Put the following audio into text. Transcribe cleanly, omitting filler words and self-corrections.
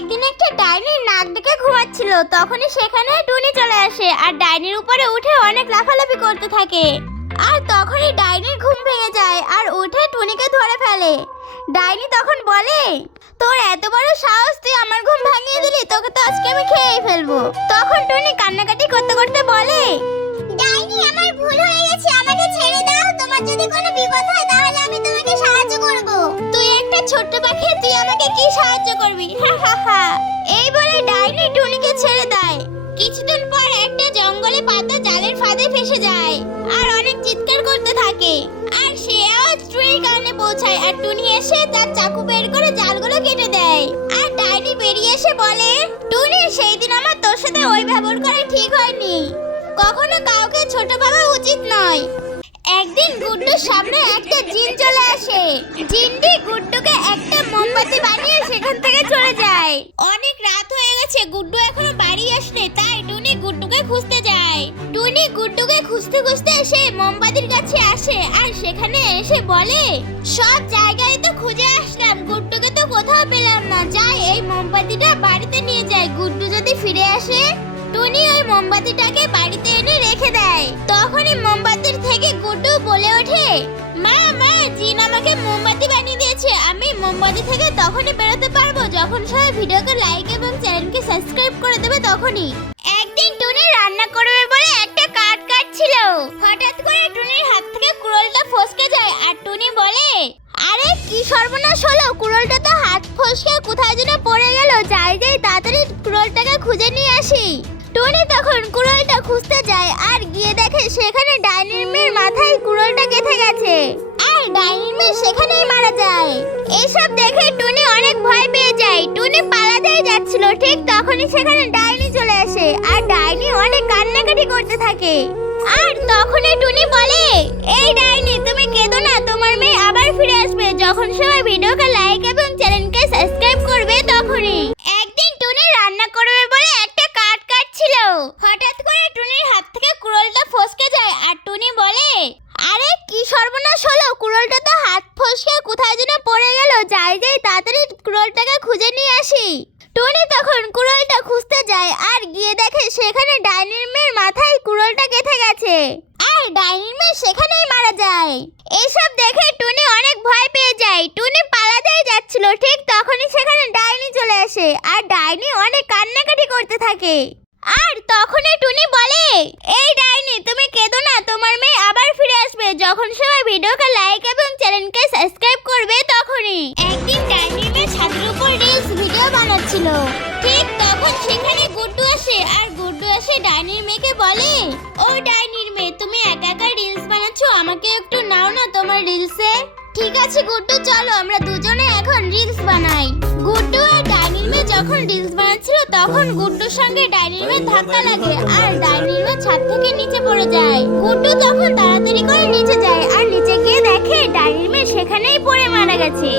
একদিন একটা ডাইনির নাক ডেকে ঘুমাচ্ছিল, তখনই সেখানে টুনি চলে আসে আর ডাইনির উপরে উঠে অনেক লাফালাফি করতে থাকে। আর তখনই ডাইনির ঘুম ভেঙে যায় আর উঠে টুনিকে ধরে ফেলে। ডাইনি তখন বলে, তোর এত বড় সাহস, তুই আমার ঘুম ভাঙিয়ে দিলি, তোকে তো আজকে আমি খেয়েই ফেলবো। তখন টুনি কান্নাকাটি করতে করতে বলে, ডাইনি আমার ভুল হয়ে গেছে, আমাকে ছেড়ে দাও, তোমার যদি কোনো বিপদ হয় তাহলে আমি তোমাকে সাহায্য করব। তুই একটা ছোট্ট পাখি, তুই আমাকে কি সাহায্য করবি? এই বলে ডাইনি টুনিকে ছেড়ে দেয়। কিছুদিন পর একটা জঙ্গলে পাতা জালের ফাঁদে ফেসে যায় আর অনেক চিৎকার করতে থাকে। আর সে আওয়াজ টুনির কানে পৌঁছায় আর টুনি এসে তার চাকু বের করে জালগুলো কেটে দেয়। আর ডাইনি বেরিয়ে এসে বলে, টুনি, সেই দিন আমার তোর সাথে ওই ব্যবহার করা ঠিক হয়নি, কখনো কাউকে ছোট ভাবা উচিত নয়। একদিন গুড্ডুর সামনে একটা জিন চলে আসে। জিনটি গুড্ডুকে একটা মোমবাতি বানিয়ে সেখান থেকে চলে যায়। অনেক রাত হয়ে গেছে, গুড্ডু এখনো বাড়ি আসেনি, তাই টুনি গুড্ডুকে খুঁজতে যায়। টুনি গুড্ডুকে খুঁজতে খুঁজতে এসে মোমবাতির কাছে আসে আর সেখানে এসে বলে, সব জায়গায় তো খুঁজে আসলাম, গুড্ডুকে তো কোথাও পেলাম না, যাই এই মোমবাতিটা বাড়িতে নিয়ে যাই, গুড্ডু যদি ফিরে আসে। টুনি ওই মোমবাতিটাকে বাড়িতে এনে রেখে দেয়। তখনই মোমবাতির থেকে গুড্ডু বলে ওঠে, মা মা, জিন আমাকে মোমবাতি বানিয়ে দিয়েছে, আমি মোমবাতি থেকে তখনই বেরোতে পারবো যখন সবাই ভিডিওকে লাইক এবং চ্যানেলকে সাবস্ক্রাইব করে দেবে। তখনই একদিন টুনি রান্না করবে বলে একটা কাঠ কাটছিল, হঠাৎ করে টুনির হাত থেকে কুড়োলটা ফসকে যায় আর টুনি বলে, আরে কি সর্বনাশ হলো, কুড়োলটা তো হাত ফসকে কোথায় যেন পড়ে গেল, যাই যাই তাড়াতাড়ি কুড়োলটাকে খুঁজে নিয়ে আসি। টুনি তখন কুড়োলটা খুঁজতে যায় আর গিয়ে দেখে সেখানে ডাইনির মেয়ের মাথায় কুড়োলটা গেঁথে গেছে আর ডাইনির মেয়ে সেখানেই মারা যায়। এসব দেখে টুনি অনেক ভয় পেয়ে যায়। টুনি পালাতেই যাচ্ছিল, ঠিক তখনই সেখানে ডাইনি চলে আসে আর ডাইনি অনেক কান্নাকাটি করতে থাকে। আর তখনই টুনি বলে, এই ডাইনি, তুমি কেঁদো না, তোমার মেয়ে আবার ফিরে আসবে যখন সবাই ভিডিওকে লাইক এবং চ্যানেলকে সাবস্ক্রাইব করবে। তখনই একদিন টুনি রান্না করবে বলে একটা কাঠ কাটছিল, হঠাৎ করে টুনির হাত থেকে কুড়োলটা ফসকে যায় আর টুনি বলে, আরে কি সর্বনাশ হলো, কুড়োলটা তো হাত ফসকে কোথায় যেন পড়ে গেল, যাই যাই তাড়াতাড়ি কুড়োলটাকে খুঁজে নিয়ে আসি। টুনি তখন কুড়োলটা খুঁজতে যায় আর গিয়ে দেখে সেখানে ডাইনির মেয়ের মাথায় কুড়োলটা গেঁথে গেছে আর ডাইনির মেয়ে সেখানেই মারা যায়। এসব দেখে টুনি অনেক ভয় পেয়ে যায়। টুনি পালাতেই যাচ্ছিল, ঠিক তখনই সেখানে ডাইনি চলে আসে আর ডাইনি অনেক কান্নাকাটি করতে থাকে। আর তখনই টুনি বলে, এই ডাইনি, তুমি কেঁদো না, তোমার মেয়ে আবার ফিরে আসবে যখন সবাই ভিডিওকে লাইক এবং চ্যানেলকে সাবস্ক্রাইব করবে। তখনই একদিন ডাইনির মেয়ে ছাদের উপর রিলস ভিডিও বানাচ্ছিল, ঠিক তখন সেখানে গুড্ডু আসে আর গুড্ডু এসে ডাইনির মেয়েকে বলে, ও ডাইনির মেয়ে, তুমি একা একা রিলস বানাচ্ছো, আমাকে একটু নাও না তোমার রিলসে। ঠিক আছে গুড্ডু, চলো আমরা দুজনে এখন রিলস বানাই। গুড্ডু আর ডাইনির মেয়ে যখন রিলস বানাচ্ছিল তখন গুড্ডুর সঙ্গে ডাইনির মেয়ে ধাক্কা লাগে আর ডাইনির মেয়ে ছাদ থেকে নিচে পড়ে যায়। গুড্ডু তখন তাড়াতাড়ি করে নিচে যায় আর নিচে গিয়ে দেখে ডাইনির মেয়ে সেখানেই পড়ে মারা গেছে।